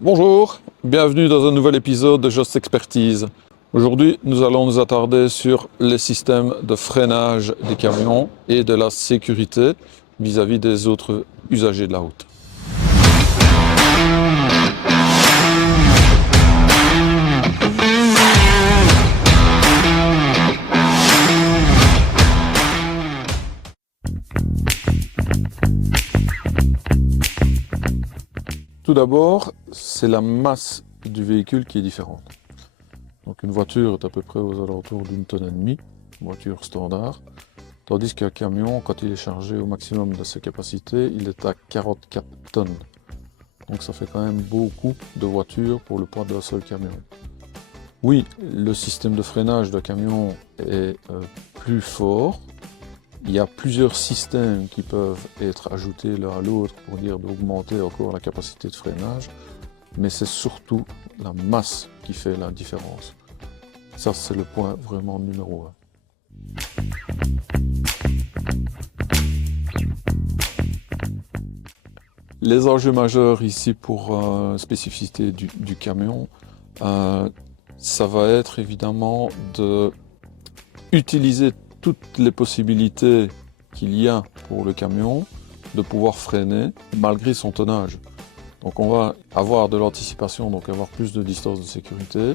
Bonjour, bienvenue dans un nouvel épisode de Just Expertise. Aujourd'hui, nous allons nous attarder sur les systèmes de freinage des camions et de la sécurité vis-à-vis des autres usagers de la route. Tout d'abord, c'est la masse du véhicule qui est différente. Donc une voiture est à peu près aux alentours d'une tonne et demie, voiture standard, tandis qu'un camion, quand il est chargé au maximum de ses capacités, il est à 44 tonnes. Donc ça fait quand même beaucoup de voitures pour le poids d'un seul camion. Oui, le système de freinage d'un camion est plus fort. Il y a plusieurs systèmes qui peuvent être ajoutés l'un à l'autre pour dire d'augmenter encore la capacité de freinage, mais c'est surtout la masse qui fait la différence. Ça, c'est le point vraiment numéro 1. Les enjeux majeurs ici pour spécificité du camion, ça va être évidemment d'utiliser toutes les possibilités qu'il y a pour le camion de pouvoir freiner malgré son tonnage. Donc on va avoir de l'anticipation, donc avoir plus de distance de sécurité,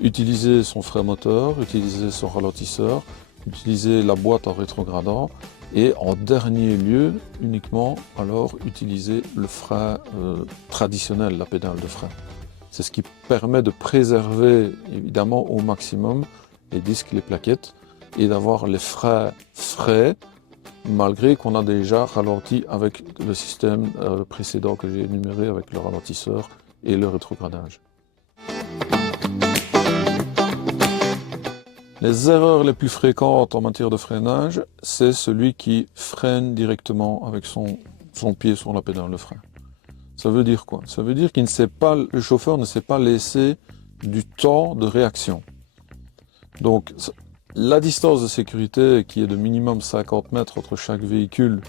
utiliser son frein moteur, utiliser son ralentisseur, utiliser la boîte en rétrogradant et en dernier lieu uniquement alors utiliser le frein traditionnel, la pédale de frein. C'est ce qui permet de préserver évidemment au maximum les disques, les plaquettes et d'avoir les freins frais malgré qu'on a déjà ralenti avec le système précédent que j'ai énuméré avec le ralentisseur et le rétrogradage. Les erreurs les plus fréquentes en matière de freinage, c'est celui qui freine directement avec son pied sur la pédale de frein. Ça veut dire quoi? Ça veut dire qu'il ne sait pas, le chauffeur ne s'est pas laissé du temps de réaction. Donc, la distance de sécurité qui est de minimum 50 mètres entre chaque véhicule,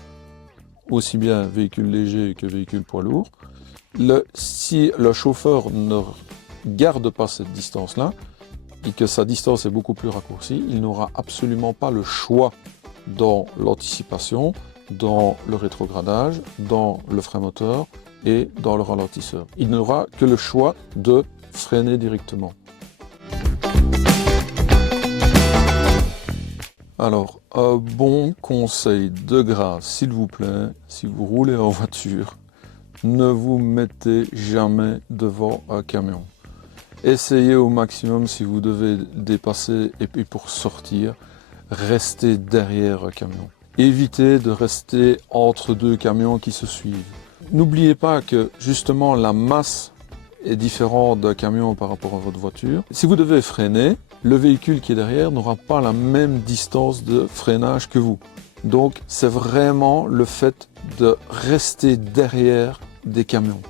aussi bien véhicule léger que véhicule poids lourd, si le chauffeur ne garde pas cette distance-là, et que sa distance est beaucoup plus raccourcie, il n'aura absolument pas le choix dans l'anticipation, dans le rétrogradage, dans le frein moteur et dans le ralentisseur. Il n'aura que le choix de freiner directement. Alors, un bon conseil de grâce, s'il vous plaît, si vous roulez en voiture, ne vous mettez jamais devant un camion. Essayez au maximum, si vous devez dépasser et puis pour sortir, restez derrière un camion. Évitez de rester entre deux camions qui se suivent. N'oubliez pas que justement la masse est différente d'un camion par rapport à votre voiture. Si vous devez freiner, le véhicule qui est derrière n'aura pas la même distance de freinage que vous. Donc c'est vraiment le fait de rester derrière des camions.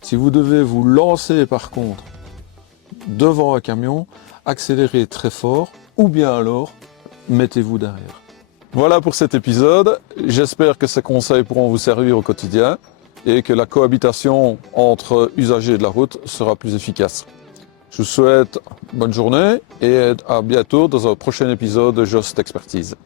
Si vous devez vous lancer par contre devant un camion, accélérez très fort ou bien alors mettez-vous derrière. Voilà pour cet épisode. J'espère que ces conseils pourront vous servir au quotidien et que la cohabitation entre usagers de la route sera plus efficace. Je vous souhaite bonne journée et à bientôt dans un prochain épisode de Just Expertise.